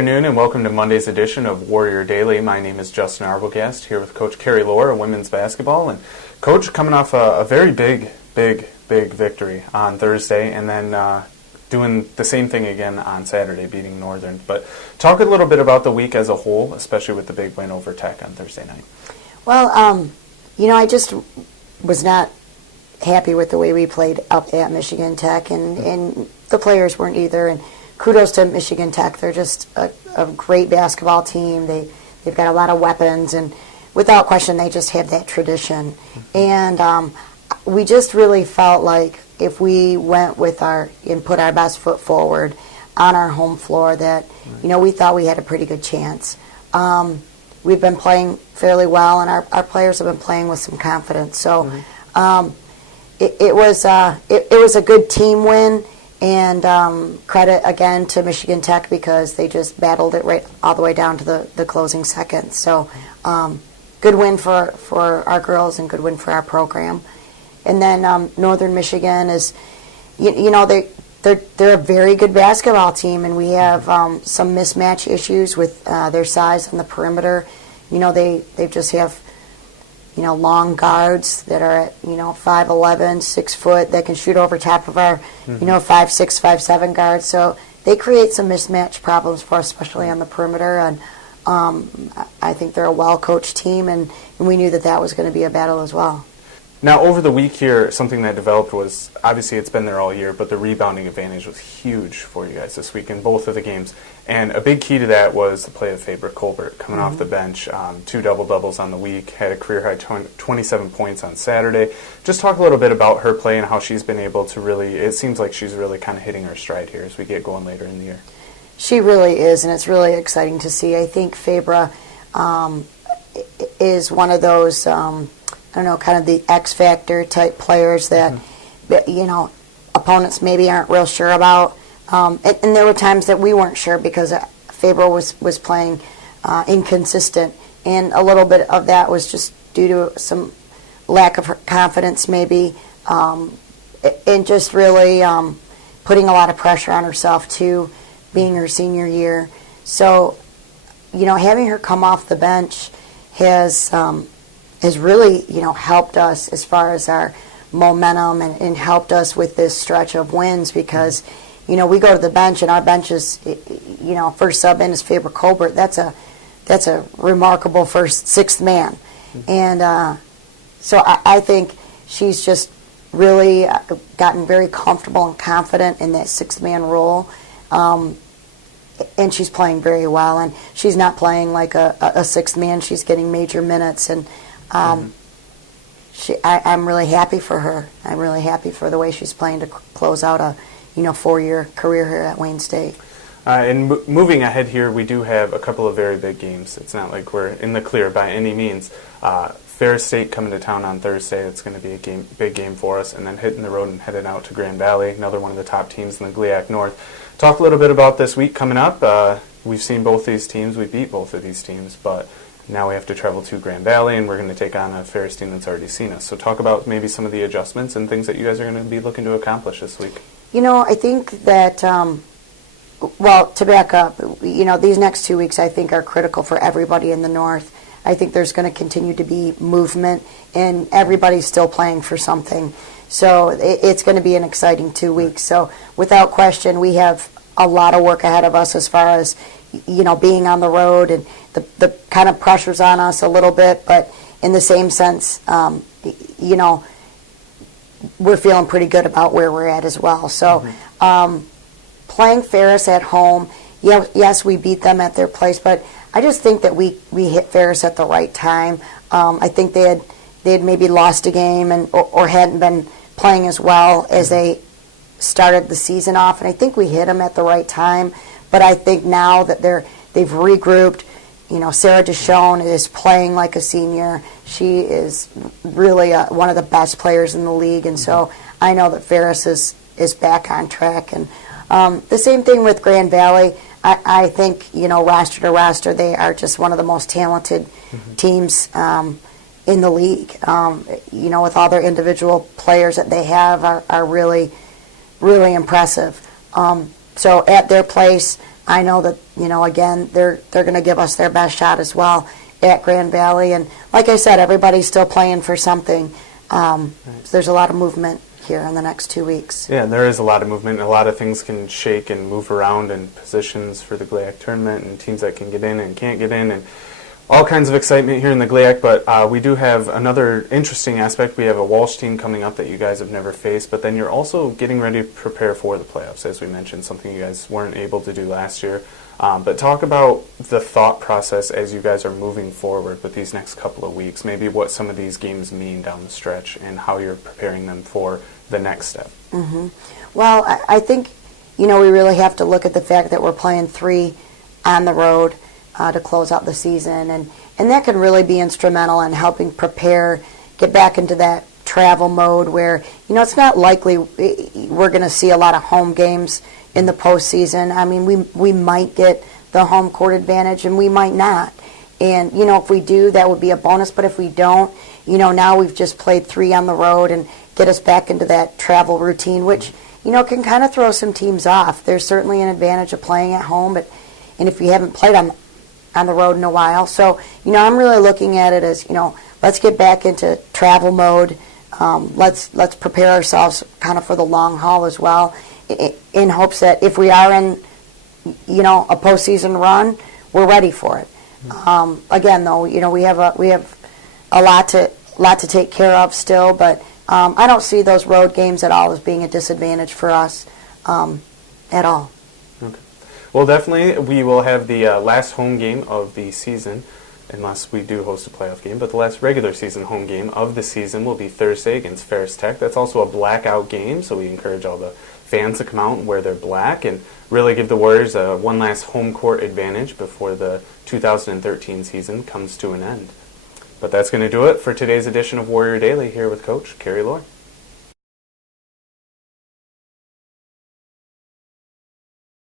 Afternoon and welcome to Monday's edition of Warrior Daily. My name is Justin Arbogast, here with Coach Carrie Lohr of women's basketball. And Coach, coming off a very big victory on Thursday, and then doing the same thing again on Saturday, beating Northern. But talk a little bit about the week as a whole, especially with the big win over Tech on Thursday night. Well, I just was not happy with the way we played up at Michigan Tech, and the players weren't either. And kudos to Michigan Tech. They're just a great basketball team. They've got a lot of weapons, and without question, they just have that tradition. And we just really felt like if we went with and put our best foot forward on our home floor, that we thought we had a pretty good chance. We've been playing fairly well, and our players have been playing with some confidence. So it was a good team win. And credit again to Michigan Tech because they just battled it right all the way down to the closing seconds. So good win for our girls and good win for our program. And then Northern Michigan is, they're a very good basketball team, and we have some mismatch issues with their size on the perimeter. They just have long guards that are at 5'11", 6 foot that can shoot over top of our 5'6", 5'7" guards. So they create some mismatch problems for us, especially on the perimeter. And I think they're a well-coached team, and we knew that was going to be a battle as well. Now, over the week here, something that developed was, obviously it's been there all year, but the rebounding advantage was huge for you guys this week in both of the games. And a big key to that was the play of Phaebre Colbert coming off the bench, 2 double-doubles on the week, had a career-high 27 points on Saturday. Just talk a little bit about her play and how she's been able to really, it seems like she's really kind of hitting her stride here as we get going later in the year. She really is, and it's really exciting to see. I think Phaebre is one of those kind of the X Factor type players that, opponents maybe aren't real sure about. And there were times that we weren't sure because Phaebre was playing inconsistent. And a little bit of that was just due to some lack of confidence maybe, and just really putting a lot of pressure on herself too, being her senior year. So, having her come off the bench has really, helped us as far as our momentum and helped us with this stretch of wins because, we go to the bench and our bench is, first sub in is Phaebre Colbert. That's a remarkable sixth man. And so I think she's just really gotten very comfortable and confident in that sixth man role. And she's playing very well. And she's not playing like a sixth man. She's getting major minutes. And I'm really happy for her. I'm really happy for the way she's playing to close out a 4-year career here at Wayne State. And moving ahead here, we do have a couple of very big games. It's not like we're in the clear by any means. Ferris State coming to town on Thursday. It's going to be a big game for us. And then hitting the road and heading out to Grand Valley, another one of the top teams in the GLIAC North. Talk a little bit about this week coming up. We've seen both these teams. We beat both of these teams, but now we have to travel to Grand Valley, and we're going to take on a Ferris team that's already seen us. So talk about maybe some of the adjustments and things that you guys are going to be looking to accomplish this week. I think that, to back up, these next 2 weeks I think are critical for everybody in the North. I think there's going to continue to be movement, and everybody's still playing for something. So it's going to be an exciting 2 weeks. So without question, we have a lot of work ahead of us as far as, being on the road, and the kind of pressure's on us a little bit, but in the same sense, we're feeling pretty good about where we're at as well. So playing Ferris at home, yes, we beat them at their place, but I just think that we hit Ferris at the right time. I think they had maybe lost a game or hadn't been playing as well as they started the season off, and I think we hit them at the right time. But I think now that they've regrouped, Sarah Deshawn is playing like a senior. She is really one of the best players in the league, and so I know that Ferris is back on track. And the same thing with Grand Valley. I think, roster to roster, they are just one of the most talented teams in the league. With all their individual players that they have are really, really impressive. So at their place, I know that, again, they're going to give us their best shot as well at Grand Valley. And like I said, everybody's still playing for something. So there's a lot of movement here in the next 2 weeks. Yeah, there is a lot of movement. A lot of things can shake and move around, and positions for the GLIAC tournament, and teams that can get in and can't get in, and all kinds of excitement here in the GLIAC. But we do have another interesting aspect. We have a Walsh team coming up that you guys have never faced, but then you're also getting ready to prepare for the playoffs, as we mentioned, something you guys weren't able to do last year. But talk about the thought process as you guys are moving forward with these next couple of weeks, maybe what some of these games mean down the stretch and how you're preparing them for the next step. Mm-hmm. Well, I think, we really have to look at the fact that we're playing 3 on the road to close out the season, and that can really be instrumental in helping prepare, get back into that travel mode where, it's not likely we're going to see a lot of home games in the postseason. I mean, we might get the home court advantage, and we might not. And, if we do, that would be a bonus. But if we don't, now we've just played 3 on the road and get us back into that travel routine, which, can kind of throw some teams off. There's certainly an advantage of playing at home, and if you haven't played on the road in a while. So, I'm really looking at it as, let's get back into travel mode. Let's prepare ourselves kind of for the long haul as well, in hopes that if we are in, a postseason run, we're ready for it. Again, though, we have a lot to take care of still, but I don't see those road games at all as being a disadvantage for us at all. Okay. Well, definitely we will have the last home game of the season, unless we do host a playoff game, but the last regular season home game of the season will be Thursday against Ferris Tech. That's also a blackout game, so we encourage all the fans to come out and wear their black and really give the Warriors one last home court advantage before the 2013 season comes to an end. But that's going to do it for today's edition of Warrior Daily here with Coach Carrie Lohr.